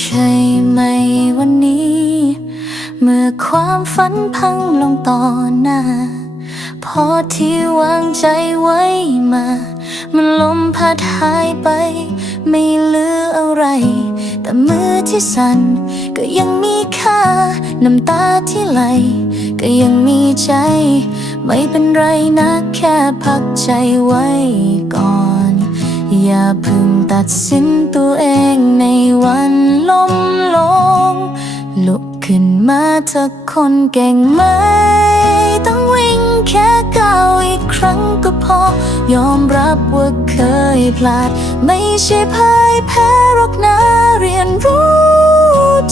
ใช่ไหมวันนี้ เมื่อความฝันพังลงต่อหน้า พอที่วางใจไว้มา มันลมพัดหายไป ไม่เหลืออะไร แต่มือที่สั่นก็ยังมีค่า น้ำตาที่ไหล ก็ยังมีใจ ไม่เป็นไรนะแค่พักใจไว้ก่อน อย่าพึ่งตัดสินตัวเองในวัน ล้มลง ลุกขึ้นมาเธอคนเก่งไหม ต้องวิ่งแค่ก้าวอีกครั้งก็พอ ยอมรับว่าเคยพลาด ไม่ใช่พ่ายแพ้หรอกนะเรียนรู้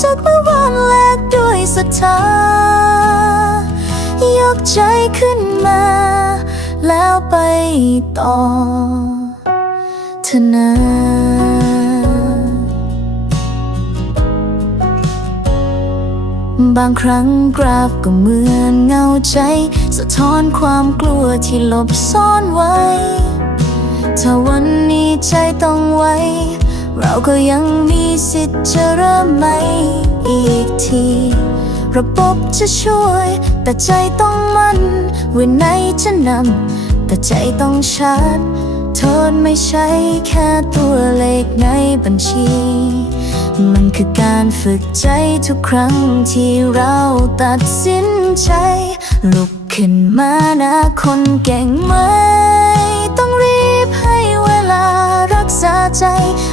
จากเมื่อวานแลกด้วยศรัทธายกใจขึ้นมา แล้วไปต่อเธอนะ บางครั้งกราฟก็เหมือนเงาใจ สะท้อนความกลัวที่หลบซ่อนไว้ ถ้าวันนี้ใจต้องไว้ เราก็ยังมีสิทธิ์จะเริ่มใหม่อีกที ระบบจะช่วย แต่ใจต้องมั่นวินัยจะนำแต่ใจต้องชัดโทษไม่ใช่แค่ตัวเลขในบัญชี มันคือการฝึกใจทุกครั้งที่เราตัดสินใจ ลุกขึ้นมานะคนเก่งไหม ต้องรีบให้เวลารักษาใจ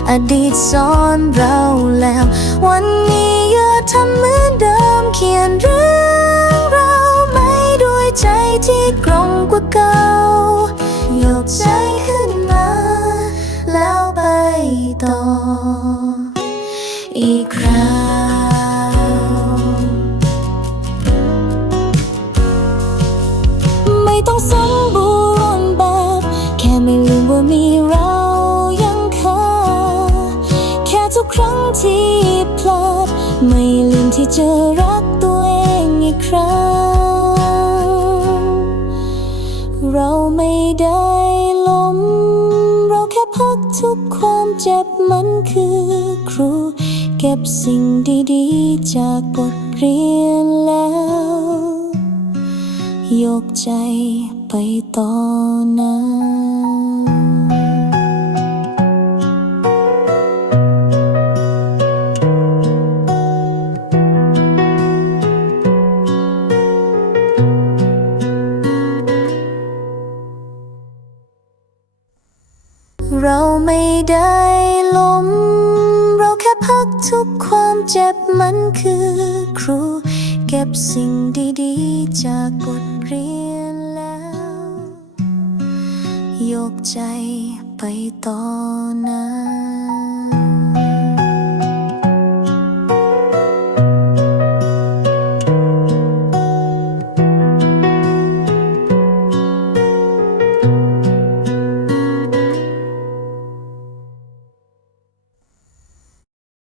อดีตสอนเราแล้ว วันนี้อย่าทำเหมือนเดิมเขียนเรื่องเราไม่ด้วยใจที่กลงกว่าเก่า อีกคราวไม่ต้องสมบูรณ์แบบ แค่ไม่ลืมว่ามีเรายังค่าแค่ทุกครั้งที่พลาด ไม่ลืมที่จะรักตัวเองอีกครั้ง เราไม่ได้ล้ม เราแค่พักทุกความเจ็บมันคือครู เก็บสิ่งดีๆ จากบทเรียนแล้ว ยกใจไปต่อนะเราไม่ได้ ทุกความเจ็บมันคือครู เก็บสิ่งดีๆ จากบทเรียนแล้ว ยกใจไปต่อนะ